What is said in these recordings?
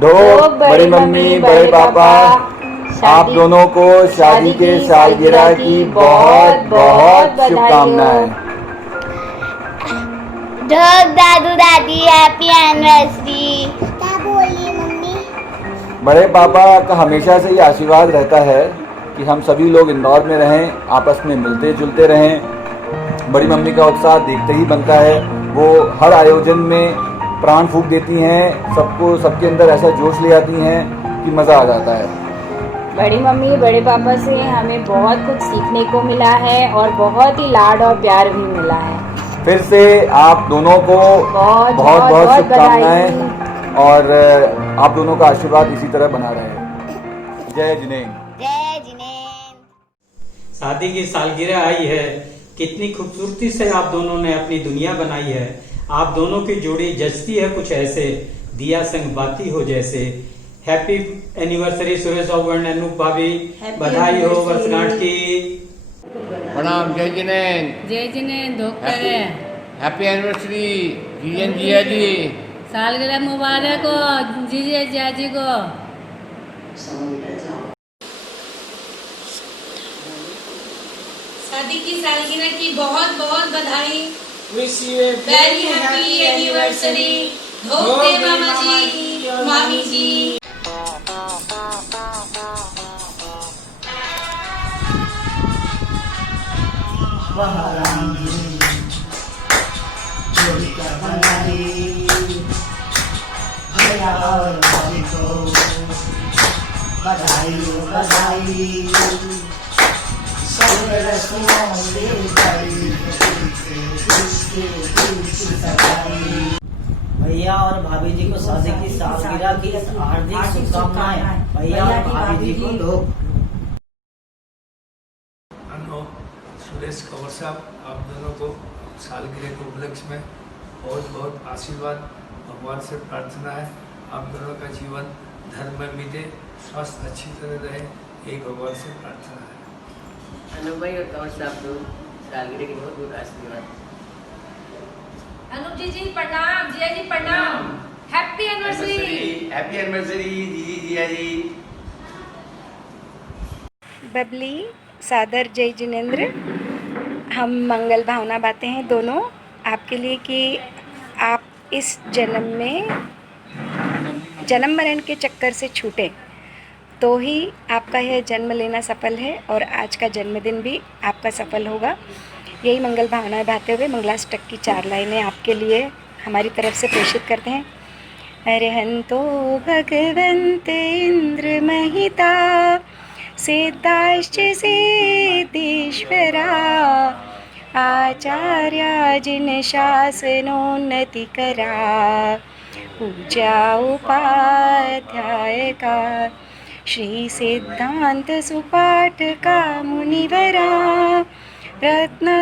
ढोक बड़ी मम्मी बड़े पापा, आप दोनों को शादी के सालगिरह की बहुत बहुत शुभकामनाएं। ढोक दादू दादी हैप्पी एनिवर्सरी। क्या बोली मम्मी? बड़े पापा का हमेशा से ये आशीर्वाद रहता है कि हम सभी लोग इंदौर में रहें, आपस में मिलते जुलते रहें। बड़ी मम्मी का उत्साह देखते ही बनता है, वो हर आयोजन में प्राण फूंक देती हैं, सबको सबके अंदर ऐसा जोश ले आती हैं कि मज़ा आ जाता है। बड़ी मम्मी बड़े पापा से हमें बहुत कुछ सीखने को मिला है और बहुत ही लाड और प्यार भी मिला है। फिर से आप दोनों को बहुत बहुत शुभकामनाएं और आप दोनों का आशीर्वाद इसी तरह बना रहे। जय जिनेंद्र। जय जिनेंद्र। शादी की सालगिरह आई है, कितनी खूबसूरती से आप दोनों ने अपनी दुनिया बनाई है। आप दोनों की जोड़ी जचती है कुछ ऐसे, दिया संग बाती हो जैसे। हैप्पी एनिवर्सरी सुरेश और अनूप भाभी, बधाई हो वर्षगांठ की। प्रणाम। जय जिनेंद्र। जय जिनेंद्र। धोख करे। हैप्पी एनिवर्सरी जीजन जिया जी। सालगिरह मुबारक हो जीजे जिया जी को। शादी की सालगिरह की बहुत बहुत बधाई। Wish you a very happy anniversary. धोख दे मामा जी, मामी जी। भैया और भाभी को बधाई बधाई, सब रस्मों से बड़ी भैया और भाभी जी को शादी की सालगिरह की हार्दिक शुभकामनाएं। भैया और भाभी जी को लोग सुरेश कंवर साहब, आप दोनों को सालगिरह के उपलक्ष्य में बहुत बहुत आशीर्वाद भगवान से प्रार्थना है। आप दोनों का जीवन धर्म में बीते, स्वास्थ्य अच्छी तरह रहे, एक भगवान से प्रार्थना है। अनूप भाई और कंवर साहब को सालगिरह की बहुत बहुत आशीर्वाद। अनूप जी प्रणाम, जिया जी प्रणाम। Happy anniversary. हैप्पी एनिवर्सरी जीजी जिया जी। बबली सादर जय जिनेंद्र। हम मंगल भावना बातें हैं दोनों आपके लिए कि आप इस जन्म में जन्म मरण के चक्कर से छूटे तो ही आपका यह जन्म लेना सफल है और आज का जन्मदिन भी आपका सफल होगा। यही मंगल भावनाएं बातें हुए मंगलाष्टक की 4 लाइनें आपके लिए हमारी तरफ से प्रेषित करते हैं। अरहंतो भगवन्त इंद्र महिता सिद्धाश्च सिद्धीश्वरा आचार्या जिन शासनोन्नति करा पूजा उपाध्याय का श्री सिद्धांत सुपाठ का मुनिवरा रत्नत्रयाराधका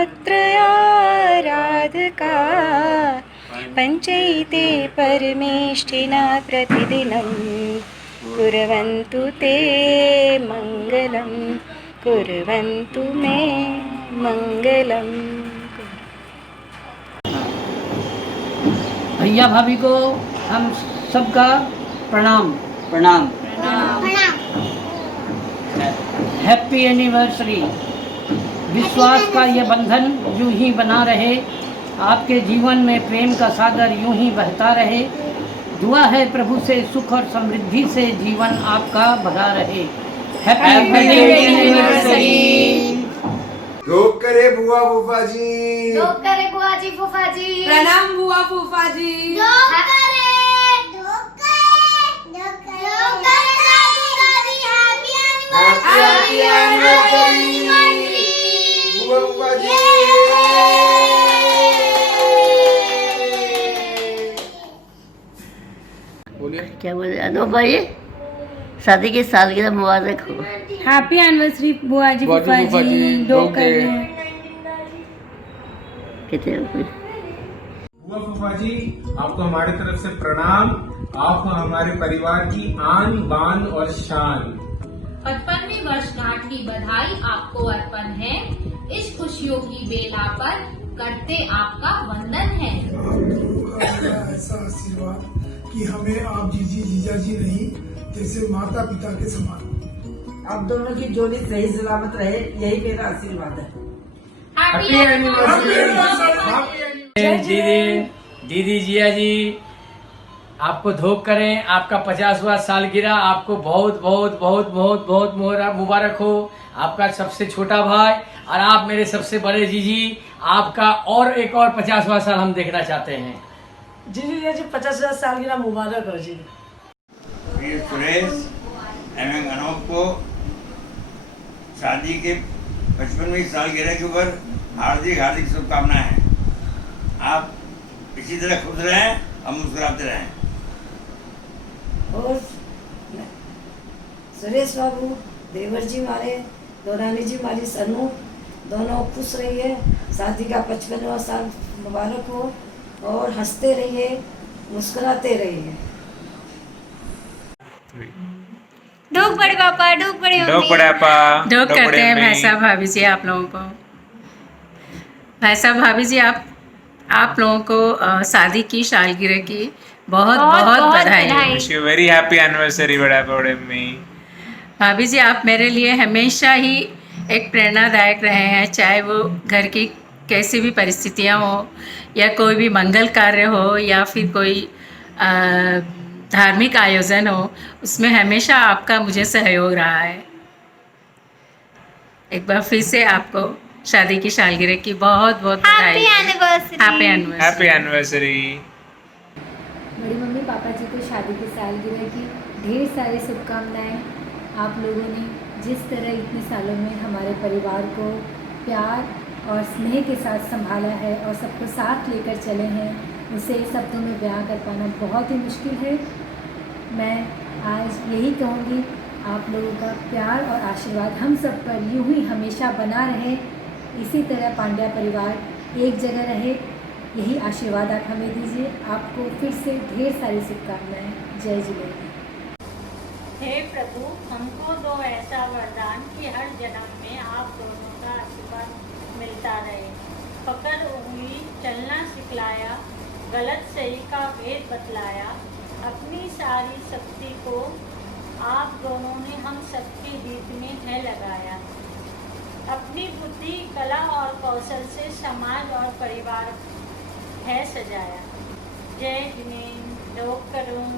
पंचैते परमेष्ठिना प्रतिदिनं कुर्वन्तु ते मंगलं कुर्वन्तु मे मंगलम। भैया भाभी को हम सबका प्रणाम प्रणाम। Happy anniversary. विश्वास का ये बंधन यूं ही बना रहे, आपके जीवन में प्रेम का सागर यूं ही बहता रहे। दुआ है प्रभु से सुख और समृद्धि से जीवन आपका भरा रहे। Happy anniversary. धोख करे बुआ फूफा जी। धोख करे बुआ जी फूफा जी। प्रणाम बुआ फूफा जी। धोख करे दादू दादी हैप्पी एनिवर्सरी। बुआ फूफा जी। क्या बोले अनूप भाई? शादी की सालगिरह मुबारक हो। हैप्पी एनिवर्सरी बुआ जी फूफा जी। धोख करे। कितने बुआ फूफा जी, आपको हमारी तरफ से प्रणाम। आप हमारे परिवार की आन बान और शान। 55वीं वर्षगांठ की बधाई आपको अर्पण है। इस खुशियों की बेला पर करते आपका वंदन है। ऐसा आशीर्वाद कि हमें आप जीजी जीजा जी नहीं, जैसे माता पिता के समान। आप दोनों की जोड़ी सही सलामत रहे, यही मेरा आशीर्वाद है। Happy anniversary. दीदी जिया जी, आपको धोख करें। आपका 50वां सालगिरह आपको बहुत बहुत बहुत बहुत बहुत मुबारक हो। आपका सबसे छोटा भाई और आप मेरे सबसे बड़े जीजी, आपका और एक और 50वां साल हम देखना चाहते हैं। जी 50वां सालगिरह मुबारक हो जी। सुरेश एवं अनूप को शादी के 55वीं सालगिरह के ऊपर हार्दिक हार्दिक शुभकामनाएं। आप इसी तरह खुश रहें और मुस्कुराते रहें। और सुरेश बाबू, देवर जी हमारे, दौरानी जी हमारी, सनू, दोनों खुश रहिए। शादी का 55वां साल मुबारक हो और हंसते रहिए, मुस्कुराते रहिए। ढोक बड़े पापा, ढोक बड़े ढोक बड़े पापा, ढोक करते हैं भाई साहब भाभी जी आप लोगों को। भाई साहब भाभी जी आप लोगों को शादी की सालगिरह की बहुत बहुत बधाई। Wish you very happy anniversary बड़े पापा बड़े मम्मी। भाभी जी आप मेरे लिए हमेशा ही एक प्रेरणादायक रहे हैं, चाहे वो घर की कैसी भी परिस्थितियां हो या कोई भी मंगल कार्य हो या फिर कोई धार्मिक आयोजन हो, उसमें हमेशा आपका मुझे सहयोग रहा है। एक बार फिर से आपको शादी की सालगिरह की बहुत बहुत बधाई। Happy anniversary. बड़ी मम्मी पापा जी को शादी की सालगिरह की ढेर सारी शुभकामनाएं। आप लोगों ने जिस तरह इतने सालों में हमारे परिवार को प्यार और स्नेह के साथ संभाला है और सबको साथ लेकर चले हैं, उसे शब्दों में बयां कर पाना बहुत ही मुश्किल है। मैं आज यही कहूँगी, आप लोगों का प्यार और आशीर्वाद हम सब पर यूं ही हमेशा बना रहे। इसी तरह पांड्या परिवार एक जगह रहे, यही आशीर्वाद आप हमें दीजिए। आपको फिर से ढेर सारी शुभकामनाएं। जय जिलेबी। हे प्रभु, हमको दो ऐसा वरदान कि हर जन्म में आप दोनों का आशीर्वाद मिलता रहे। पकड़ उंगली चलना सिखलाया, गलत सही का भेद बतलाया। अपनी सारी शक्ति को आप दोनों ने हम सबके हित में है लगाया। अपनी बुद्धि, कला और कौशल से समाज और परिवार है सजाया। जय जिनेन्द्र। ढोक करूं।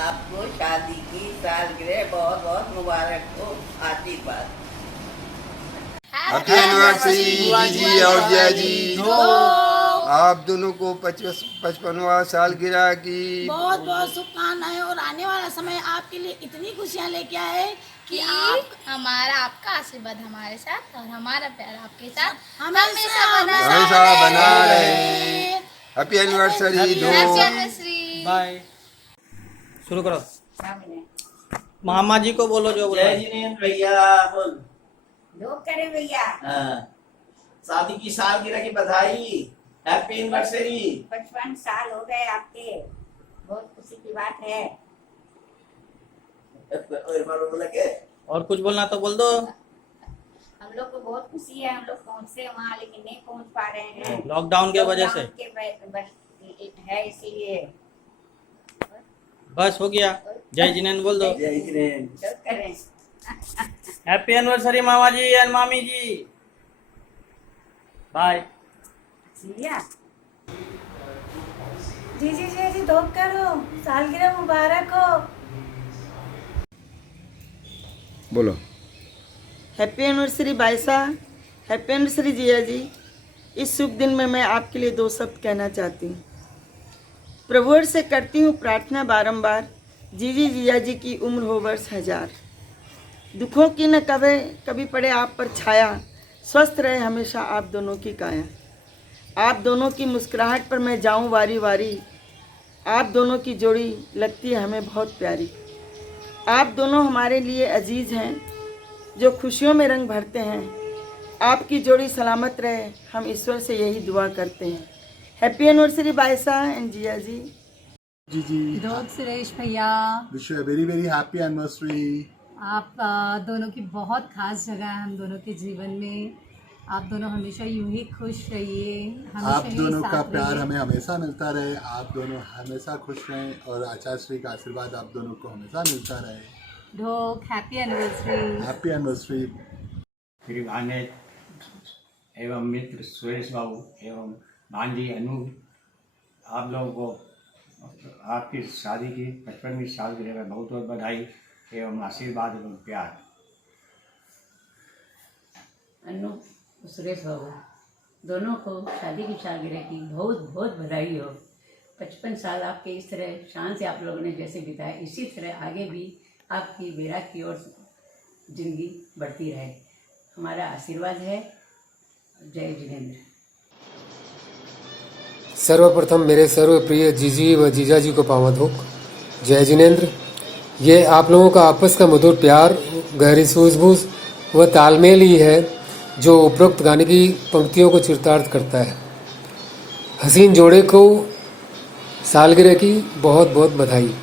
आपको शादी की सालगिरह बहुत बहुत मुबारक हो। आशीर्वाद। हैप्पी एनिवर्सरी जीजी और जिया जी। आप दोनों को 55वां सालगिरह की बहुत बहुत शुभकामनाएं और आने वाला समय आपके लिए इतनी खुशियां लेके आए कि आप आपका आशीर्वाद हमारे साथ और हमारा प्यार आपके साथ हमेशा बना रहे। Happy anniversary. बाय। शुरू करो। मामा जी को बोलो जो बोलो। जय जिनेन्द्र भैया बोल। ढोक करे भैया। शादी की सालगिरह की बधाई। Happy anniversary. 55 साल हो गए आपके, बहुत खुशी की बात है। और कुछ बोलना तो बोल दो। हम लोग को बहुत खुशी है, हम लोग पहुँचे वहाँ लेकिन नहीं पहुँच पा रहे हैं लॉकडाउन के वजह से है, इसीलिए बस हो गया। जय जिनेन्द्र बोल दो। जय जिनेन्द्र। करें। हैप्पी एनिवर्सरी मामा जी एंड मामी जी। बाय। जी ढोक करो, सालगिरह मुबारक हो। बोलो। हैप्पी एनिवर्सरी बायसा, हैप्पी एनिवर्सरी जिया जी। इस शुभ दिन में मैं आपके लिए दो शब्द कहना चाहती हूँ। प्रभु से करती हूँ प्रार्थना बारंबार, जीजी जिया जी की उम्र हो वर्ष 1000। दुखों की न कभी पड़े आप पर छाया, स्वस्थ रहे हमेशा आप दोनों की काया। आप दोनों की मुस्कुराहट पर मैं जाऊँ वारी वारी, आप दोनों की जोड़ी लगती है हमें बहुत प्यारी। आप दोनों हमारे लिए अजीज़ हैं, जो खुशियों में रंग भरते हैं। आपकी जोड़ी सलामत रहे, हम ईश्वर से यही दुआ करते हैं। हैप्पी एनिवर्सरी बायसा एंड जिया जी। जी ढोक सुरेश भैया, wish you very very happy anniversary. आप दोनों की बहुत खास जगह है हम दोनों के जीवन में। आप दोनों हमेशा यूं ही खुश रहिए, आप हमेशा दोनों ही का साथ प्यार रहिए। हमें हमेशा मिलता रहे, आप दोनों हमेशा खुश रहें और आचार्य श्री का आशीर्वाद आप दोनों को हमेशा मिलता रहे। ढोक हैप्पी एनिवर्सरी। Happy anniversary. मेरी भांजे एवं मित्र सुरेश बाबू एवं भांजी अनु, आप लोगों को आपकी शादी की 55वीं सालगिरह में बहुत बहुत बधाई एवं आशीर्वाद एवं प्यार। अनु सुरेश बाबू दोनों को शादी की सालगिरह की बहुत बहुत बधाई हो। 55 साल आपके इस तरह शान से आप लोगों ने जैसे बिताए, इसी तरह आगे भी आपकी वैराग की ओर जिंदगी बढ़ती रहे, हमारा आशीर्वाद है। जय जिनेंद्र। सर्वप्रथम मेरे सर्वप्रिय जीजी व जीजाजी को पावनधोक जय जिनेंद्र। ये आप लोगों का आपस का मधुर प्यार, गहरी सूझबूझ व तालमेल ही है जो उपरोक्त गाने की पंक्तियों को चरितार्थ करता है। हसीन जोड़े को सालगिरह की बहुत बहुत बधाई।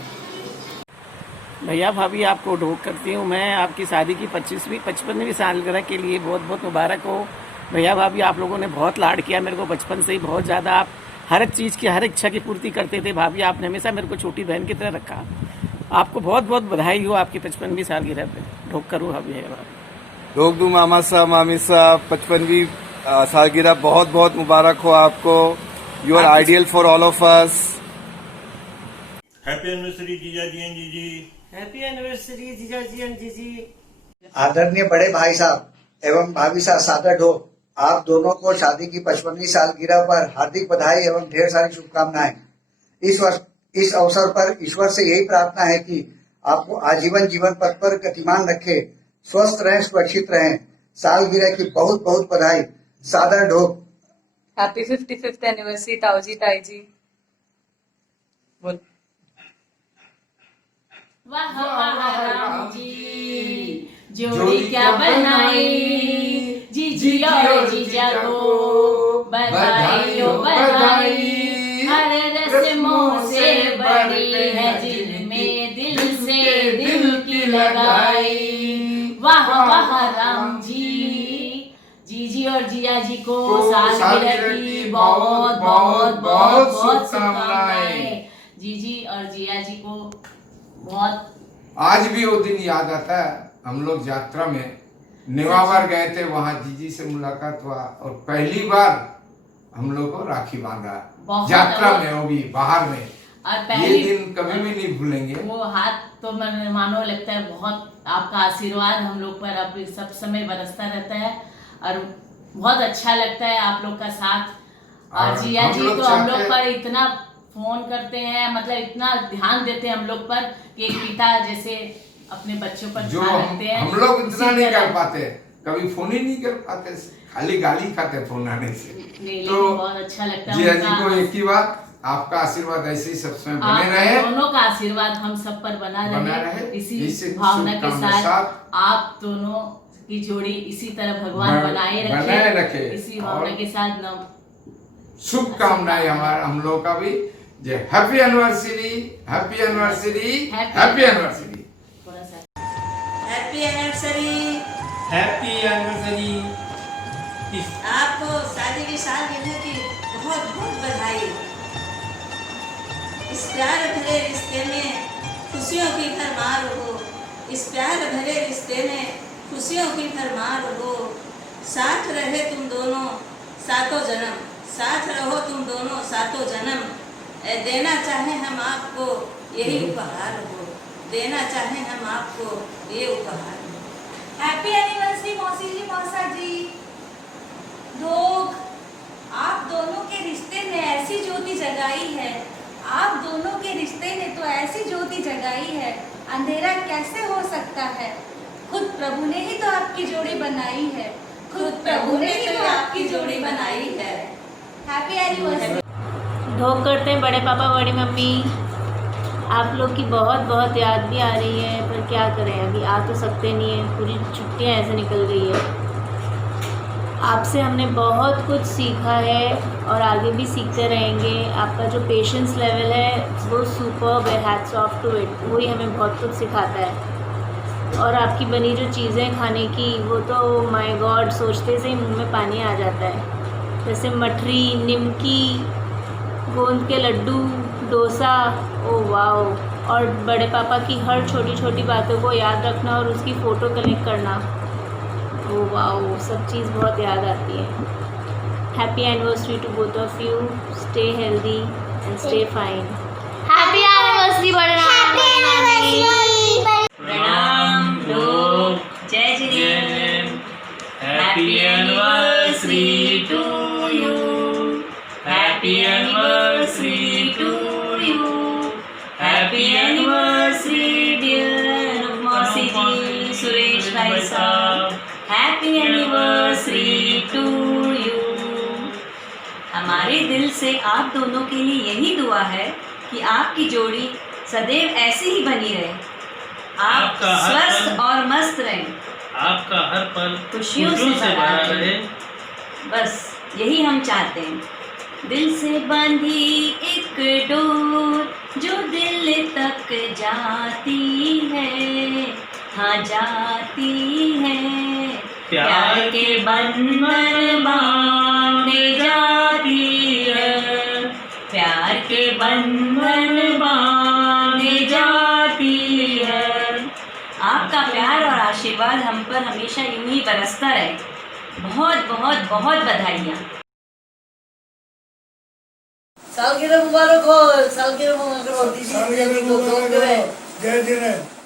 भैया भाभी आपको ढोक करती हूँ मैं, आपकी शादी की 55वीं सालगिरह के लिए बहुत बहुत मुबारक हो। भैया भाभी आप लोगों ने बहुत लाड किया मेरे को बचपन से ही, बहुत ज़्यादा। आप हर एक चीज़ की, हर एक इच्छा की पूर्ति करते थे। भाभी आपने हमेशा मेरे को छोटी बहन की तरह रखा। आपको बहुत बहुत बधाई हो आपकी 55वीं सालगिरह पे। ढोक करूँ भाभी है भाभी। ढोक दूँ मामा साहब, मामी साहब, 55वीं सालगिरह बहुत बहुत मुबारक हो आपको। You are ideal for all of us. Happy anniversary जीजा जी एंड जीजी। हैप्पी एनिवर्सरी जीजा जी एंड जीजी। आदरणीय बड़े भाई साहब एवं भाभी साहब सादर ढोक, आप दोनों को शादी की 55वीं सालगिरह पर हार्दिक बधाई एवं ढेर सारी शुभकामनाएं। इस अवसर पर ईश्वर से यही प्रार्थना है कि आपको आजीवन जीवन पथ पर गतिमान रखे, स्वस्थ रहें, सुरक्षित रहें। सालगिरह की बहुत बहुत बधाई। सादर ढोक। हैप्पी 55th एनिवर्सरी ताऊजी ताई जी। बोल। वाह वाह राम जी जोड़ी क्या बनाई, जीजी और जीजा को बधाई हो बधाई। हर रस्मों से बड़ी है जिनमें दिल से दिल की लगाई। वाह वाह राम जी, जीजी और जिया जी को सालगिरह की बहुत बहुत बहुत बहुत शुभकामनाएं। जीजी और जिया जी को बहुत। आज भी वो दिन याद आता है। हम लोग यात्रा में नेवावर गए थे, वहाँ जीजी से मुलाकात हुआ और पहली बार हम लोग को राखी बांधा यात्रा में, वो भी बाहर में। और ये दिन कभी भी नहीं भूलेंगे। वो हाथ तो मानो लगता है बहुत आपका आशीर्वाद हम लोग पर अब सब समय बरसता रहता है और बहुत अच्छा लगता है आप लोग का साथ। और जिया जी तो हम लोग पर इतना फोन करते हैं, मतलब इतना ध्यान देते हैं हम लोग पर कि एक पिता जैसे अपने बच्चों पर जो ध्यान रखते हैं। हम लोग इतना नहीं कर पाते, कभी फोन ही नहीं कर पाते, खाली गाली खाते फोन आने से। तो बहुत अच्छा लगता है जिया जी को एक ही बात, आपका आशीर्वाद ऐसे ही सब समय बने रहे। दोनों का आशीर्वाद हम सब पर बना रहे। इसी भावना के साथ आप दोनों की जोड़ी इसी तरह भगवान बनाए रखे। इसी भावना के साथ शुभकामनाएं हमारा हम लोग का भी। Happy anniversary, happy anniversary, happy anniversary, happy anniversary, happy anniversary. आपको शादी की सालगिरह की बहुत बहुत बधाई। इस प्यार भरे रिश्ते में खुशियों की भरमार हो, इस प्यार भरे रिश्ते में खुशियों की भरमार हो। साथ रहे तुम दोनों सातों जन्म, साथ रहो तुम दोनों सातों जन्म। देना चाहे हम आपको यही उपहार हो, देना चाहे हम आपको ये उपहार हो। हैप्पी एनिवर्सरी मौसी जी, मौसा जी। लोग आप दोनों के रिश्ते में ऐसी ज्योति जगाई है, आप दोनों के रिश्ते ने तो ऐसी ज्योति जगाई है, अंधेरा कैसे हो सकता है। खुद प्रभु ने ही तो आपकी जोड़ी बनाई है, खुद प्रभु ने ही तो आपकी जोड़ी बनाई है। Happy anniversary. ढोक करते हैं बड़े पापा बड़ी मम्मी। आप लोग की बहुत बहुत याद भी आ रही है, पर क्या करें, अभी आ तो सकते नहीं हैं, पूरी छुट्टियां ऐसे निकल गई है। आपसे हमने बहुत कुछ सीखा है और आगे भी सीखते रहेंगे। आपका जो पेशेंस लेवल है वो सुपर्ब है, हैट्स ऑफ टू इट। वही हमें बहुत कुछ सिखाता है। और आपकी बनी जो चीज़ें खाने की, वो तो माय गॉड, सोचते से ही मुंह में पानी आ जाता है। जैसे मठरी, निमकी, गोंद के लड्डू, डोसा, ओ वाओ। और बड़े पापा की हर छोटी छोटी बातों को याद रखना और उसकी फ़ोटो कलेक्ट करना, ओ वाओ, सब चीज़ बहुत याद आती है। Happy anniversary to both of you, stay healthy and stay fine. Happy anniversary बड़े प्रणाम लोग, जय Jinendra, happy anniversary to you, happy anniversary to you, happy anniversary dear मौसी जी, सुरेश भाई साहब, हैप्पी एनिवर्सरी टू यू। हमारे दिल से आप दोनों के लिए यही दुआ है कि आपकी जोड़ी सदैव ऐसी ही बनी रहे, आप स्वस्थ और मस्त रहें, आपका हर पल खुशियों से भरा रहे, बस यही हम चाहते हैं। दिल से बांधी एक डोर जो दिल तक जाती है, हाँ जाती है, प्यार के बंधन बांधे जाती है, प्यार के बंधन बांधे जाती है। आपका प्यार और आशीर्वाद हम पर हमेशा यूं ही बरसता रहे। बहुत बहुत बहुत बधाइयाँ। सालगिरह मुबारक हो, सालगिरह मुबारक हो, दीदी को खूब करे, जय जिनेंद्र।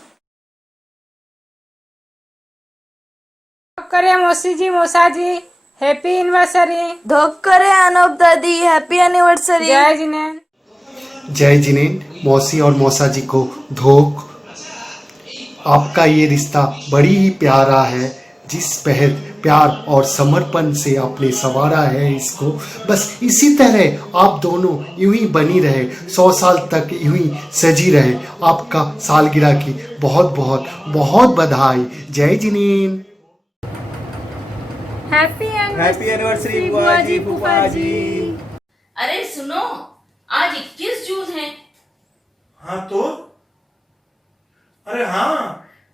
करे मौसी जी, मौसा जी, हैप्पी एनिवर्सरी। धोक करे अनूप दादी, हैप्पी एनिवर्सरी। जय जिनेंद्र। जय जिनेंद्र। मौसी और मौसा जी को धोक। आपका ये रिश्ता बड़ी ही प्यारा है, जिस पहल प्यार और समर्पण से आपने संवारा है इसको, बस इसी तरह आप दोनों यूं ही बनी रहे, 100 साल तक यूं ही सजी रहे। आपका सालगिरह की बहुत बहुत बहुत बधाई। जय जिनेंद्र। हैप्पी एनिवर्सरी बुआ जी, फूफा जी। अरे सुनो, आज 21 जून है। हाँ तो, अरे हाँ,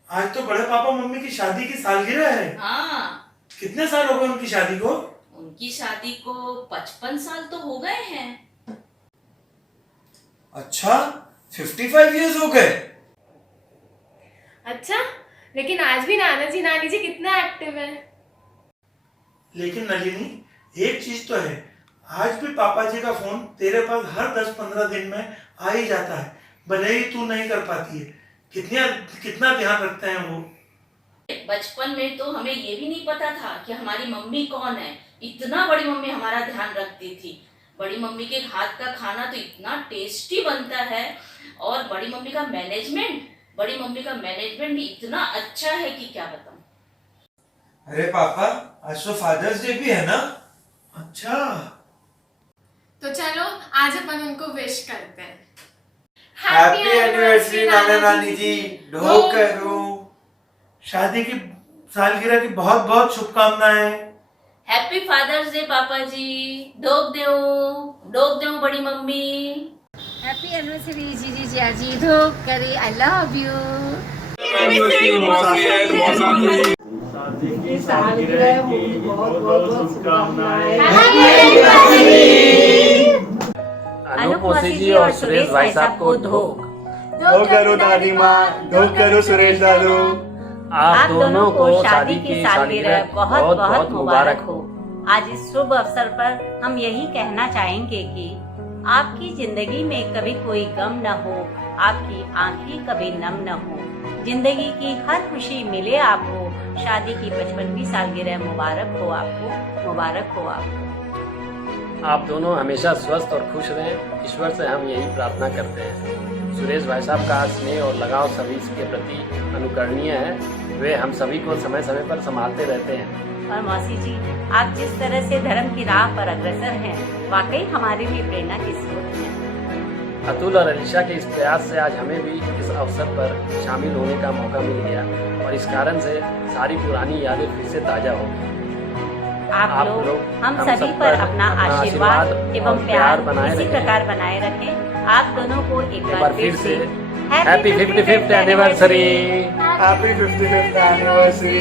आज तो बड़े पापा मम्मी की शादी की सालगिरह है। हाँ। कितने साल हो गए उनकी शादी को? उनकी शादी को 55 साल तो हो गए हैं। अच्छा, 55 इयर्स हो गए। अच्छा, लेकिन आज भी नाना जी नानी जी कितना एक्टिव है। लेकिन नलिनी, एक चीज तो है, आज भी पापा जी का फोन तेरे पास हर 10-15 दिन में आ ही जाता है, भले ही तू नहीं कर पाती है। कितना ध्यान रखते हैं वो। बचपन में तो हमें ये भी नहीं पता था कि हमारी मम्मी कौन है। इतना बड़ी मम्मी हमारा ध्यान रखती थी। बड़ी मम्मी के हाथ का खाना तो इतना टेस्टी बनता है, और बड़ी मम्मी का मैनेजमेंट भी इतना अच्छा है कि क्या बताऊं। अरे पापा, आज तो फादर्स डे भी है ना? अच्छा, तो चलो आज अपन उनको विश करते हैं। हैप्पी एनिवर्सरी नाना नानी जी, ढोक करो। शादी की सालगिरह की बहुत बहुत शुभकामनाएं। हैप्पी फादर्स डे पापा जी, ढोक दो बड़ी मम्मी। हैप्पी एनिवर्सरी जीजी जियाजी, धोक करे, आई लव यू। सालगिरह की बहुत बहुत शुभकामनाएं। अनूप मौसी जी और सुरेश भाई साहब को धोक। धोक करो दादी माँ, धोक करो सुरेश दादू। आप दोनों को शादी की सालगिरह बहुत बहुत मुबारक हो। आज इस शुभ अवसर पर हम यही कहना चाहेंगे कि आपकी जिंदगी में कभी कोई गम न हो, आपकी आंखें कभी नम न हो, जिंदगी की हर खुशी मिले आपको। शादी की 55वीं सालगिरह मुबारक हो आपको, मुबारक हो आपको। आप दोनों हमेशा स्वस्थ और खुश रहें, ईश्वर से हम यही प्रार्थना करते हैं। सुरेश भाई साहब का स्नेह और लगाव सभी के प्रति अनुकरणीय है। वे हम सभी को समय समय पर संभालते रहते हैं। और मौसी जी, आप जिस तरह से धर्म की राह पर अग्रसर हैं, वाकई हमारे लिए प्रेरणा की स्रोत हैं। अतुल और अलीशा के इस प्रयास से आज हमें भी इस अवसर पर शामिल होने का मौका मिल गया, और इस कारण से सारी पुरानी यादें फिर से ताज़ा हो गई। आप लोग हम सभी पर अपना आशीर्वाद एवं प्यार इसी प्रकार बनाए रखें। आप दोनों को एक बार फिर से happy 55th anniversary. Happy 55th anniversary.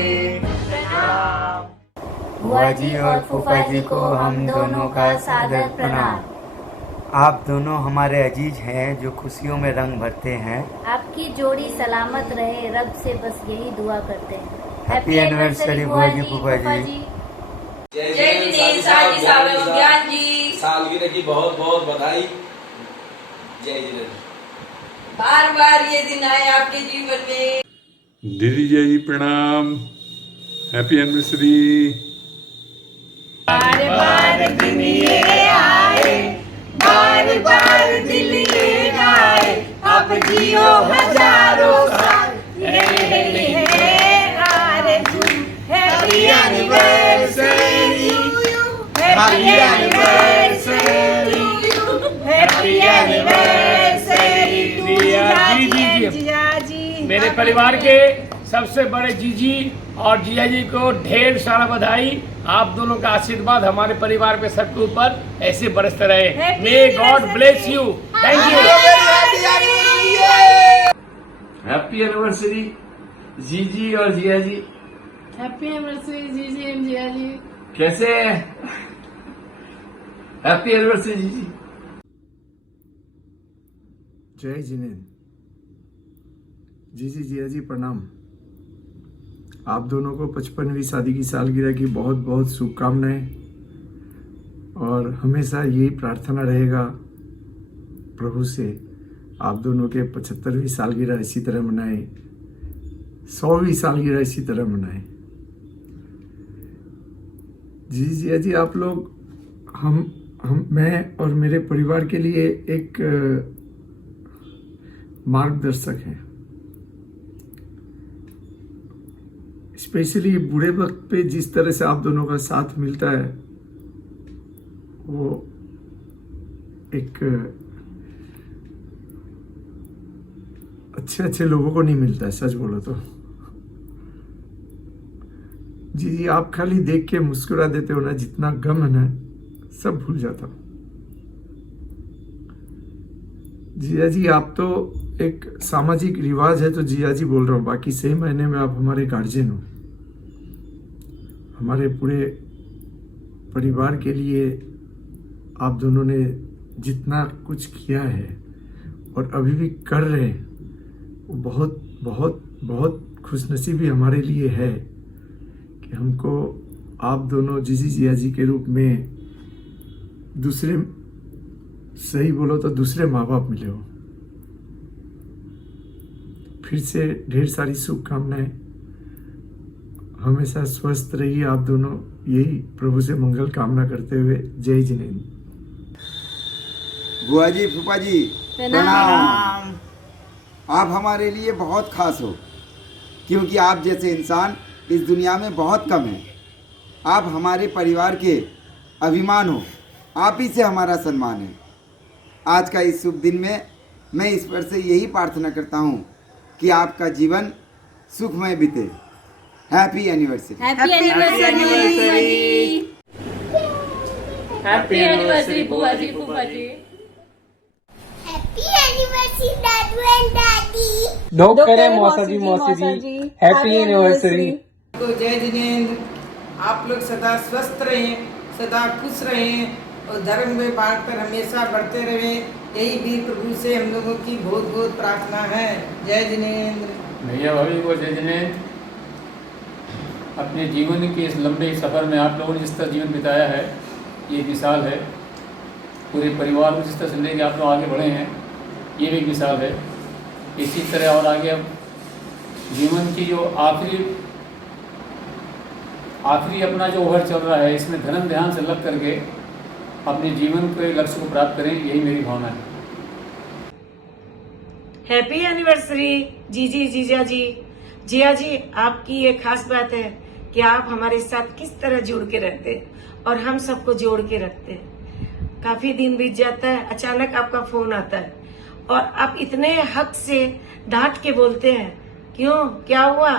बुआ जी और फूफा जी को हम दोनों का सादर प्रणाम। आप दोनों हमारे अजीज हैं जो खुशियों में रंग भरते हैं। आपकी जोड़ी सलामत रहे, रब से बस यही दुआ करते हैं। हैप्पी एनिवर्सरी बुआ जी फूफा जी। जय जिनेंद्र साजी साहब एवं ज्ञान जी, सालगिरह की बहुत बहुत बधाई। जय जिनेंद्र। बार बार ये दिन आए आपके जीवन में। दीदी जय जी प्रणाम। Happy anniversary. बार बार दिन ये आए, बार बार दिल ये गाए, अब जियो हजारों साल, यही है आरज़ू। Happy anniversary, happy anniversary, happy anniversary Jiya ji. मेरे परिवार के सबसे बड़े जीजी और जिया जी को ढेर सारा बधाई। आप दोनों का आशीर्वाद हमारे परिवार पे सबके ऊपर ऐसे बरसते रहे। May God bless you. Thank you. Happy anniversary जीजी और जिया जी। हैप्पी एनिवर्सरी जीजी एंड जिया जी। कैसे हैं? हैप्पी एनिवर्सरी जीजी। जय जिनेंद्र। जी जिया जी प्रणाम। आप दोनों को 55वीं शादी की सालगिरह की बहुत बहुत शुभकामनाएं और हमेशा यही प्रार्थना रहेगा प्रभु से आप दोनों के 75वीं सालगिरह इसी तरह मनाएं, 100वीं सालगिरह इसी तरह मनाएं। जी जिया जी, आप लोग हम मैं और मेरे परिवार के लिए एक मार्गदर्शक हैं। स्पेशली बुरे वक्त पे जिस तरह से आप दोनों का साथ मिलता है वो एक अच्छे लोगों को नहीं मिलता है, सच बोलो तो। जी आप खाली देख के मुस्कुरा देते हो ना, जितना गम है ना सब भूल जाता हूँ। जिया जी आप तो एक सामाजिक रिवाज है तो जिया जी बोल रहा हूँ, बाकी सही मायने में आप हमारे गार्जियन हो। हमारे पूरे परिवार के लिए आप दोनों ने जितना कुछ किया है और अभी भी कर रहे हैं वो बहुत बहुत बहुत खुशनसीबी हमारे लिए है कि हमको आप दोनों जीजी जिया जी के रूप में दूसरे, सही बोलो तो दूसरे माँ बाप मिले हो। फिर से ढेर सारी शुभकामनाएं। हमेशा स्वस्थ रहिए आप दोनों, यही प्रभु से मंगल कामना करते हुए जय जिनेंद्र। बुआ जी फूफा जी प्रणाम। आप हमारे लिए बहुत खास हो क्योंकि आप जैसे इंसान इस दुनिया में बहुत कम हैं। आप हमारे परिवार के अभिमान हो, आप ही से हमारा सम्मान है। आज का इस शुभ दिन में मैं ईश्वर से यही प्रार्थना करता हूँ कि आपका जीवन सुखमय बीते। Happy anniversary. Happy anniversary. Happy anniversary बुआ जी फूफा जी। हैप्पी एनिवर्सरी दादू एंड दादी। दो करे मौसा जी हैप्पी एनिवर्सरी। जय जिनेंद्र। आप लोग सदा स्वस्थ रहें, सदा खुश रहें और धर्म में बांटकर हमेशा बढ़ते रहें, यही भी प्रभु से हम लोगों की बहुत बहुत प्रार्थना है। जय जिनेंद्र। भैया भाभी को जय जिनेंद्र। अपने जीवन के इस लंबे सफ़र में आप लोगों ने जिस तरह जीवन बिताया है ये एक मिसाल है। पूरे परिवार को जिस तरह से लेकर आप लोग आगे बढ़े हैं ये भी एक मिसाल है। इसी तरह और आगे अब जीवन की जो आखिरी अपना जो ओवर चल रहा है इसमें धर्म ध्यान से लग करके अपने जीवन के लक्ष्य को प्राप्त करें, यही मेरी भावना है। हैप्पी एनिवर्सरी जीजी जीजा जी। जिया जी आपकी ये खास बात है कि आप हमारे साथ किस तरह जुड़ के रहते हैं और हम सबको जोड़ के रखते हैं। काफी दिन बीत जाता है, अचानक आपका फोन आता है और आप इतने हक से डांट के बोलते हैं, क्यों क्या हुआ,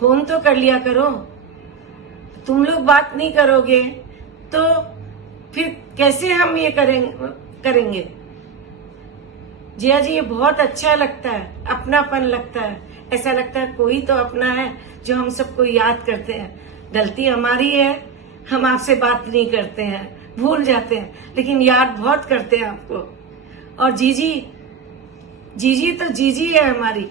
फोन तो कर लिया करो। तुम लोग बात नहीं करोगे तो फिर कैसे हम ये करेंगे। जिया जी, ये बहुत अच्छा लगता है, अपनापन लगता है, ऐसा लगता है कोई तो अपना है जो हम सबको याद करते हैं। गलती हमारी है, हम आपसे बात नहीं करते हैं, भूल जाते हैं, लेकिन याद बहुत करते हैं आपको। और जीजी तो जीजी है हमारी।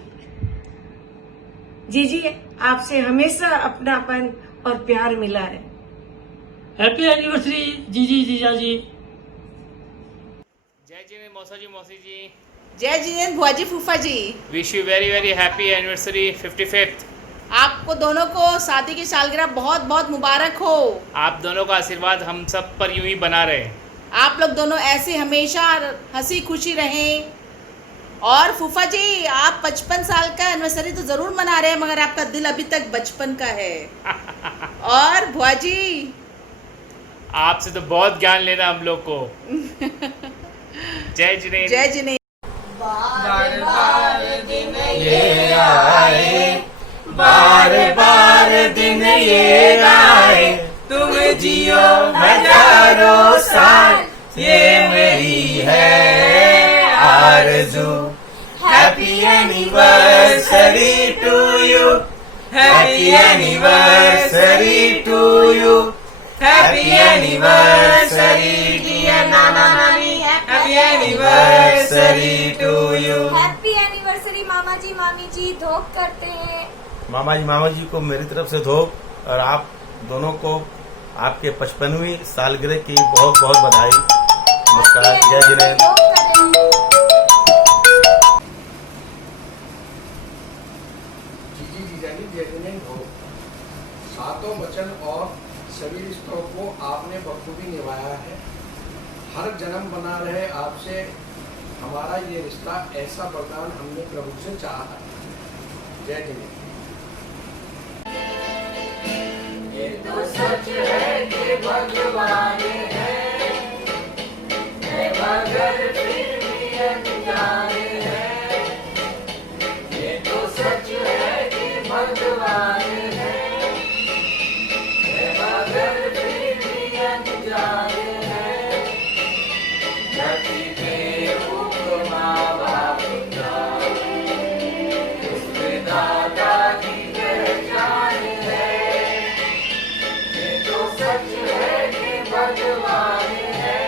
जीजी, आपसे हमेशा अपनापन और प्यार मिला है। हैप्पी एनिवर्सरी जीजी जीजा जी। जय जिनेंद्र मौसा जी, मौसी जी। जय जिनेंद्र बुआ जी, फूफा जी। Wish you very very happy anniversary 55th। आपको दोनों को शादी की सालगिरह बहुत बहुत मुबारक हो। आप दोनों का आशीर्वाद हम सब पर यूं ही बना रहे। आप लोग दोनों ऐसे हमेशा हंसी खुशी रहें। और फूफा जी, आप 55 साल का एनिवर्सरी तो ज़रूर मना रहे हैं, मगर आपका दिल अभी तक बचपन का है। और बुआ जी, आपसे तो बहुत ज्ञान लेना हम लोग को। जय जिनेंद्र। जय जिनेंद्र। बार बार दिन ये आए, बार बार दिन ये आए, तुम जियो हजारों साल, ये मेरी है आरज़ू। Happy anniversary to you, happy anniversary to you, happy anniversary dear नाना नानी, happy anniversary to you. Happy anniversary मामा जी मामी जी, धोख करते हैं। मामा जी को मेरी तरफ से धोख, और आप दोनों को आपके 55वीं सालगिरह की बहुत बहुत बधाई। नमस्कार, जय जिनेंद्र। जीजी जीजाजी जय जिनेंद्र हो। सातों वचन और सभी रिश्तों को आपने बखूबी निभाया है। हर जन्म बना रहे आपसे हमारा ये रिश्ता, ऐसा वरदान हमने प्रभु से चाहा है। जय जिनेंद्र। ये तो सच है कि भगवान है, मगर फिर भी अनजान है। ये तो सच है कि भगवान है, मगर फिर भी अनजान है। धरती पे उपमा बाप का, उसमें दादा की पहचान है। ये तो सच है कि भगवान है।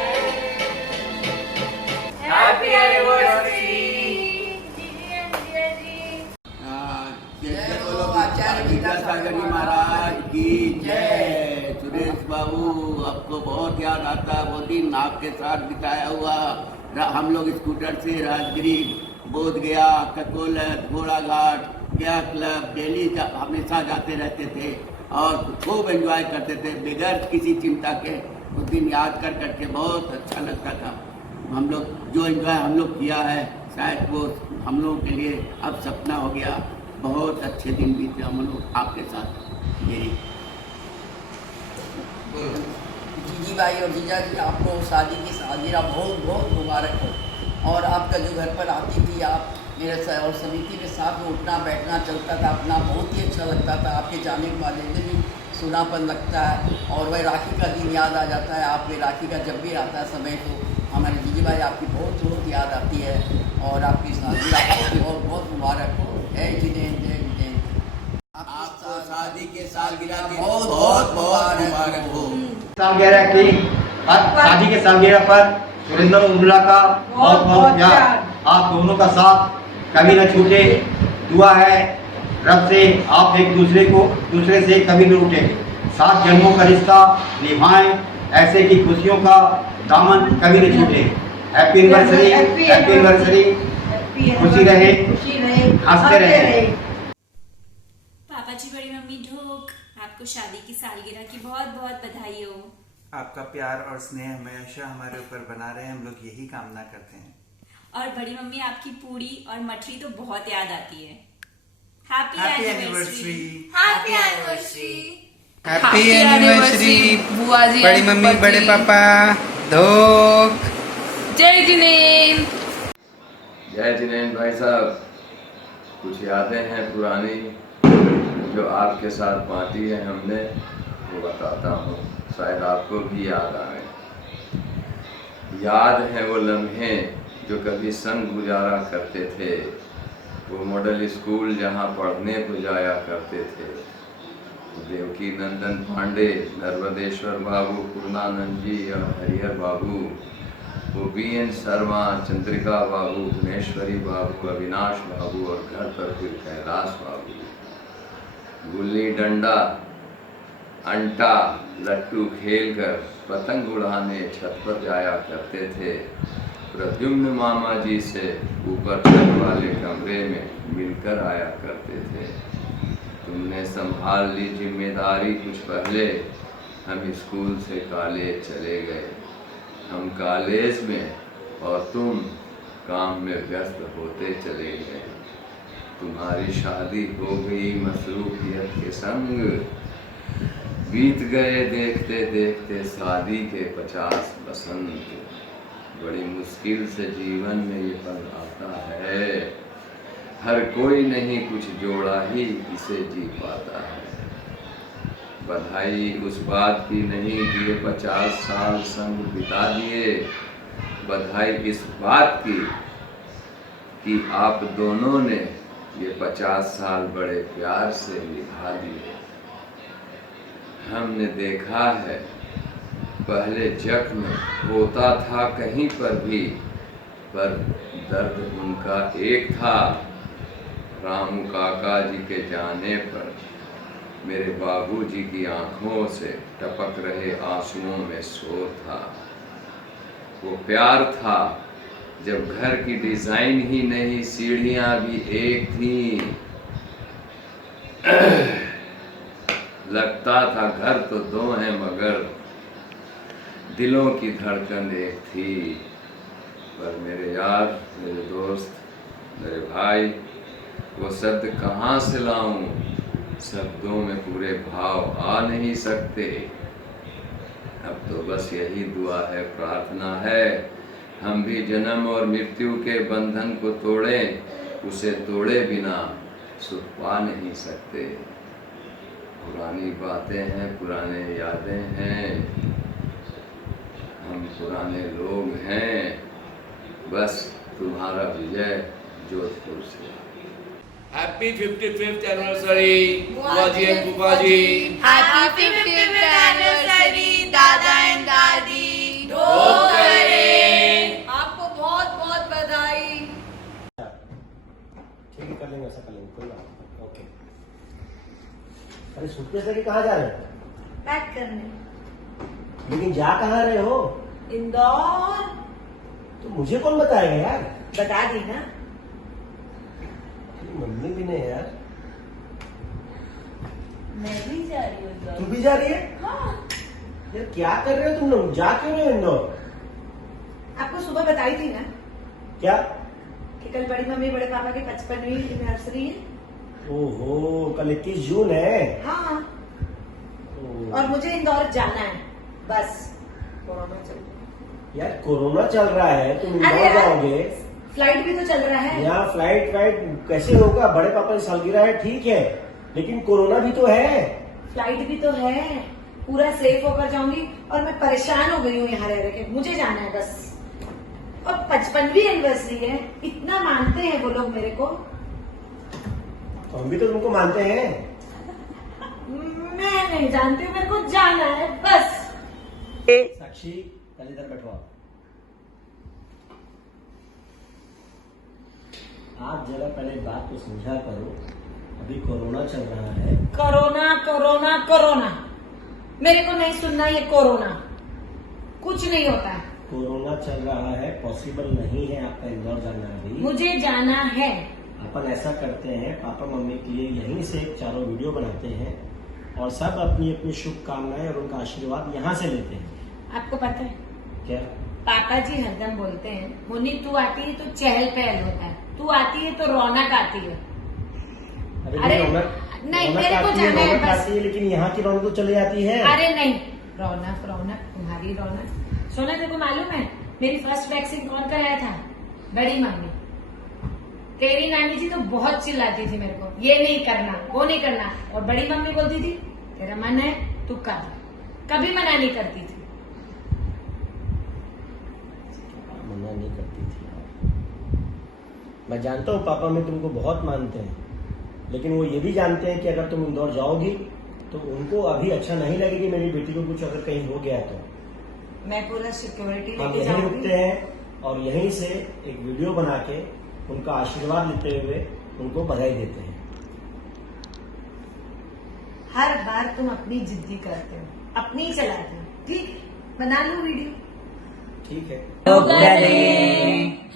Happy anniversary. जय बोलो आचार्य विद्यासागर जी महाराज की जय। सुरेश बाबू, आपको बहुत याद आता वो दिन आपके साथ बिताया हुआ। हम लोग स्कूटर से राजगिरी, बोध गया, ककोलत, घोड़ाघाट, गया क्लब डेली हमेशा जाते रहते थे और खूब एंजॉय करते थे बगैर किसी चिंता के। उस दिन याद कर करके बहुत अच्छा लगता था। हम लोग जो एंजॉय हम लोग किया है, शायद वो हम लोगों के लिए अब सपना हो गया। बहुत अच्छे दिन बीते हम लोग आपके साथ। मेरी जीजी भाई और जीजा जी, आपको शादी की सालगिरह बहुत बहुत मुबारक हो। और आपका जो घर पर आती थी, आप मेरे और समिति में साथ में उठना बैठना चलता था अपना, बहुत ही अच्छा लगता था। आपके जाने के बाद जैसे भी सुनापन लगता है और वह राखी का दिन याद आ जाता है। आपके राखी का जब भी आता है समय, तो हमारे जीजी भाई आपकी बहुत बहुत याद आती है। और आपकी सालगिरह बहुत बहुत मुबारक हो। जय जिनेंद्र, जय जिनेंद्र। आपको शादी के सालगिरह की बहुत बहुत मुबारक हो। सालगिरह की शादी के सालगिरह पर सुरेंद्र उर्मिला का बहुत बहुत प्यार। आप दोनों का साथ कभी न छूटे। दुआ है रब से आप एक दूसरे से कभी न रूठे। 7 जन्मों का रिश्ता निभाएं, ऐसे की खुशियों का दामन कभी न छूटे। Happy anniversary, happy anniversary. खुशी रहे, हंसते रहे। पापा जी, बड़ी मम्मी ढोक, आपको शादी की सालगिरह की बहुत बहुत बधाई हो। आपका प्यार और स्नेह हमेशा हमारे ऊपर बना रहे, हम लोग यही कामना करते हैं। और बड़ी मम्मी, आपकी पूड़ी और मठरी तो बहुत याद आती है। Happy anniversary. Happy anniversary. Happy anniversary बुआ जी, बड़ी मम्मी, बड़े पापा, धोक। जय जिनेंद्र। जय जिनेंद्र भाई साहब, कुछ यादें हैं पुरानी जो आपके साथ बांटी है हमने। वो बताता हूँ, शायद आपको भी याद आए। याद है वो लम्हे जो कभी संग गुजारा करते थे, वो मॉडल स्कूल जहाँ पढ़ने को जाया करते थे। देवकी नंदन पांडे, नर्मदेश्वर बाबू, पूर्णानंद जी और हरिहर बाबू, वो BN शर्मा, चंद्रिका बाबू, गुणेश्वरी बाबू, अविनाश बाबू और घर पर फिर कैलाश बाबू। गुल्ली डंडा, अंटा, लट्टू खेलकर पतंग उड़ाने छत पर जाया करते थे। प्रद्युम्न मामा जी से ऊपर छत वाले कमरे में मिलकर आया करते थे। तुमने संभाल ली जिम्मेदारी कुछ पहले, हम स्कूल से कॉलेज चले गए। हम कॉलेज में और तुम काम में व्यस्त होते चले गए। तुम्हारी शादी हो गई मसरूफियत के संग, बीत गए देखते देखते शादी के 50 बसंत। बड़ी मुश्किल से जीवन में ये पल आता है, हर कोई नहीं कुछ जोड़ा ही इसे जी पाता है। बधाई उस बात की नहीं कि ये 50 साल संग बिता दिए, बधाई इस बात की कि आप दोनों ने ये 50 साल बड़े प्यार से निभा दिए। हमने देखा है पहले जख्म होता था कहीं पर भी, पर दर्द उनका एक था। रामू काका जी के जाने पर मेरे बाबूजी की आंखों से टपक रहे आंसुओं में शोर था। वो प्यार था जब घर की डिजाइन ही नहीं, सीढ़ियां भी एक थी। लगता था घर तो दो हैं मगर दिलों की धड़कन एक थी। पर मेरे यार, मेरे दोस्त, मेरे भाई, वो शब्द कहाँ से लाऊं? शब्दों में पूरे भाव आ नहीं सकते। अब तो बस यही दुआ है, प्रार्थना है, हम भी जन्म और मृत्यु के बंधन को तोड़ें, उसे तोड़े बिना सुख पा नहीं सकते। पुरानी बातें हैं, पुराने यादें हैं, हम पुराने लोग हैं। बस तुम्हारा विजय जोधपुर से। हैप्पी 55th एनिवर्सरी बुआ जी एंड फूफा जी। हैप्पी 55th एनिवर्सरी दादा एंड दादी। ढोल करें। आपको बहुत बहुत बधाई। ठीक है, कर लेंगे, ऐसा कर लेंगे, कोई बात नहीं। ओके। अरे सूटकेस लेके कहाँ जा रहे हो? पैक करने। लेकिन जा कहाँ रहे हो? इंदौर। तो मुझे कौन बताएगा यार? बता दी ना। मम्मी भी नहीं यार। मैं भी जा रही हूँ इंदौर। तू भी जा रही है? हाँ। यार क्या कर रहे हो तुम लोग? जा क्यों रहे हो इंदौर? आपको सुबह बताई थी ना क्या? कि कल बड़ी मम्मी बड़े पापा की 55वीं एनिवर्सरी है। ओहो, कल 21 जून है। हाँ। और मुझे इंदौर जाना है, बस। कोरोना चल रहा है यार, कोरोना चल रहा है, तुम अरे इंदौर यार, जाओगे? फ्लाइट भी तो चल रहा है। यहाँ फ्लाइट कैसे होगा? बड़े पापा की सालगिरह है, ठीक है, लेकिन कोरोना भी तो है। फ्लाइट भी तो है, पूरा सेफ होकर जाऊंगी। और मैं परेशान हो गई हूँ यहाँ रह के, मुझे जाना है बस। और 55वीं एनिवर्सरी है, इतना मानते हैं वो लोग मेरे को। तो हम भी तो तुमको मानते हैं। मैं नहीं जानती, मेरे को जाना है बस। साक्षी, पहले इधर बैठो आप जरा पहले बात को समझा करो। अभी कोरोना चल रहा है। कोरोना कोरोना कोरोना, मेरे को नहीं सुनना ये कोरोना, कुछ नहीं होता है। कोरोना चल रहा है, पॉसिबल नहीं है आपका इंदौर जाना अभी। मुझे जाना है। अपन ऐसा करते हैं, पापा मम्मी के लिए यहीं से चारों वीडियो बनाते हैं और सब अपनी अपनी शुभकामनाएं और उनका आशीर्वाद यहाँ से लेते हैं। आपको पता है क्या? पापा जी हरदम बोलते हैं, मुन्नी तू आती है तो चहल पहल होता है, तू आती है तो रौनक आती है। अरे नहीं, मेरे को जाना है बस। लेकिन यहाँ की रौनक तो चली जाती है। अरे नहीं, रौनक रौनक तुम्हारी रौनक। सोना, तेरे को मालूम है मेरी फर्स्ट वैक्सीन कौन कराया था? बड़ी मम्मी। तेरी नानी जी तो बहुत चिल्लाती थी मेरे को, ये नहीं करना वो नहीं करना, और बड़ी मम्मी बोलती थी तेरा मन है तू कर, कभी मना नहीं करती थी। मना नहीं करती थी। मैं जानता हूँ पापा में तुमको बहुत मानते हैं, लेकिन वो ये भी जानते हैं कि अगर तुम इंदौर जाओगी तो उनको अभी अच्छा नहीं लगेगी मेरी बेटी को कुछ अगर कहीं हो गया तो। मैं पूरा सिक्योरिटी हम लेके यहीं जाऊंगी। रुकते हैं और यहीं से एक वीडियो बना के उनका आशीर्वाद लेते हुए उनको बधाई देते हैं। हर बार तुम अपनी जिद्दी करते हो, अपनी चलाते हो। ठीक है, बना लो वीडियो। ठीक है।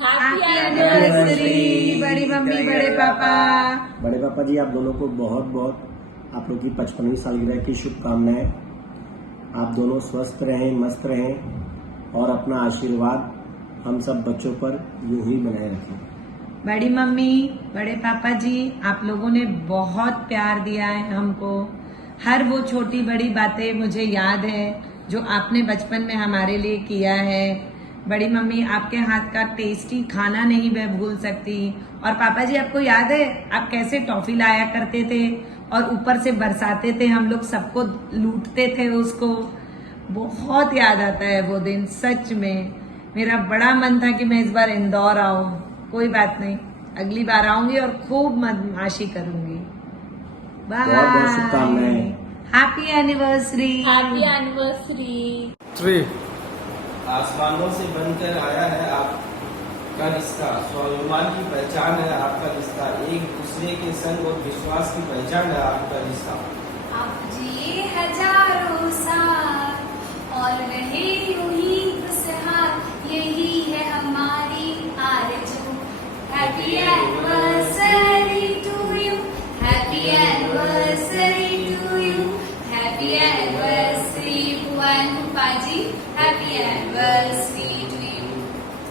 हैप्पी एनिवर्सरी बड़ी मम्मी, बड़े पापा। बड़े पापा जी, आप दोनों को बहुत बहुत आप लोग की 55वीं सालगिरह की शुभकामनाएं। आप दोनों स्वस्थ रहें, मस्त रहें और अपना आशीर्वाद हम सब बच्चों पर यूं ही बनाए रखें। बड़ी मम्मी, बड़े पापा जी, आप लोगों ने बहुत प्यार दिया है हमको। हर वो छोटी बड़ी बातें मुझे याद है जो आपने बचपन में हमारे लिए किया है। बड़ी मम्मी, आपके हाथ का टेस्टी खाना नहीं मैं भूल सकती। और पापा जी, आपको याद है आप कैसे टॉफी लाया करते थे और ऊपर से बरसाते थे, हम लोग सबको लूटते थे उसको। बहुत याद आता है वो दिन। सच में मेरा बड़ा मन था कि मैं इस बार इंदौर आऊं। कोई बात नहीं, अगली बार आऊंगी और खूब मदमाशी करूंगी। बहुत बहुत शुभकामनाएं। Happy anniversary. Happy anniversary. 3 आसमानों से बनकर आया है आपका रिश्ता, स्वाभिमान की पहचान है आपका रिश्ता, एक दूसरे के संग और विश्वास की पहचान है आपका रिश्ता। आप जिए हजारों साल और रहे यूं ही खुशहाल, यही है हमारी आरज़ू। Happy anniversary to you, happy anniversary to you, happy anniversary बुआ एंड फूफा जी, हैप्पी एनिवर्सरी टू यू।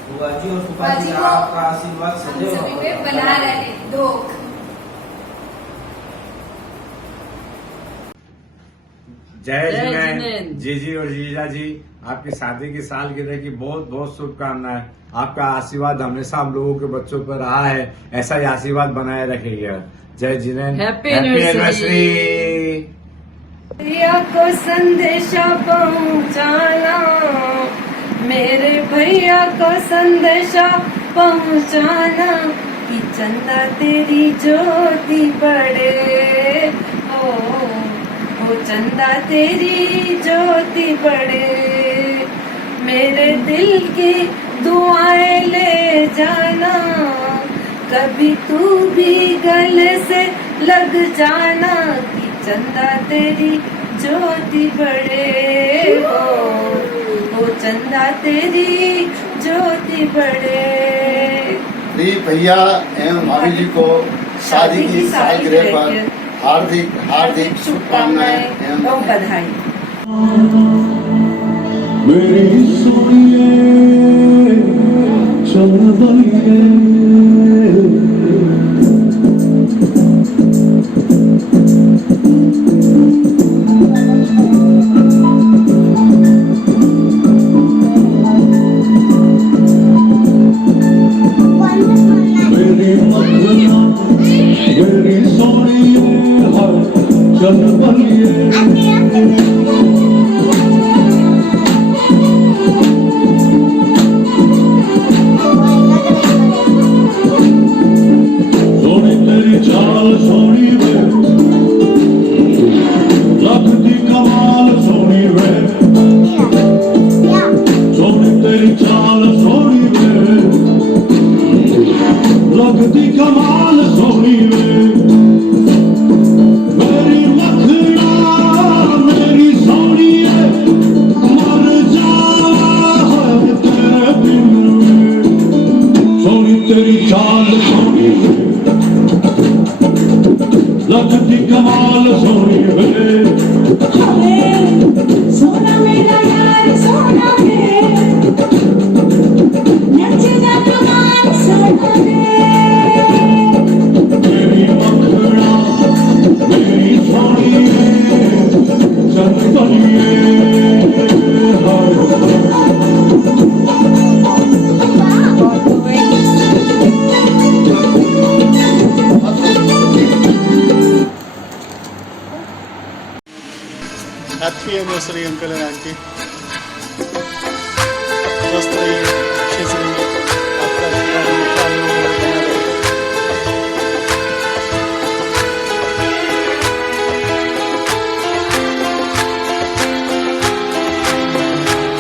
बुआ जी और फूफा जी, आपका आशीर्वाद सदैव सभी पे बना रहे। दोख जय जिनेंद्र। जीजी और जीजा जी, आपकी शादी की सालगिरह की बहुत बहुत शुभकामनाएं। आपका आशीर्वाद हमेशा हम लोगों के बच्चों पर रहा है, ऐसा ही आशीर्वाद बनाए रखिएगा। जय जिनेंद्र। Happy anniversary. भैया को संदेशा पहुंचाना, मेरे भैया को संदेशा पहुंचाना कि चंदा तेरी ज्योति पड़े। ओ चंदा तेरी ज्योति पड़े, मेरे दिल की दुआएं ले जाना, कभी तू भी गले से लग जाना कि चंदा तेरी ज्योति पड़े। ओ चंदा तेरी ज्योति पड़े। प्रिय भैया एवं भाभी जी को शादी की सालगिरह पर हार्दिक हार्दिक शुभकामनाएं एवं बधाई। मेरी सोनिए चंदनिए, मेरी मखना मेरी सोनिए हर चंदनिए। सोनी तेरी चाल सोनी वे, लगती कमाल सोनी वे, सोनी तेरी चाल सोनी वे, लगती कमाल सोनी वे। मेरी मखना मेरी सोनी है, मर जावा तेरे बिन वे, सोनी तेरी चाल सोनी वे, लगती कमाल सोनी वे। सोना मेरा यार सोना है, नचेगा कमाल सोना है। मेरी मखना मेरी सोनी है, चंदनिए एनिवर्सरी अंकल एंड आंटी।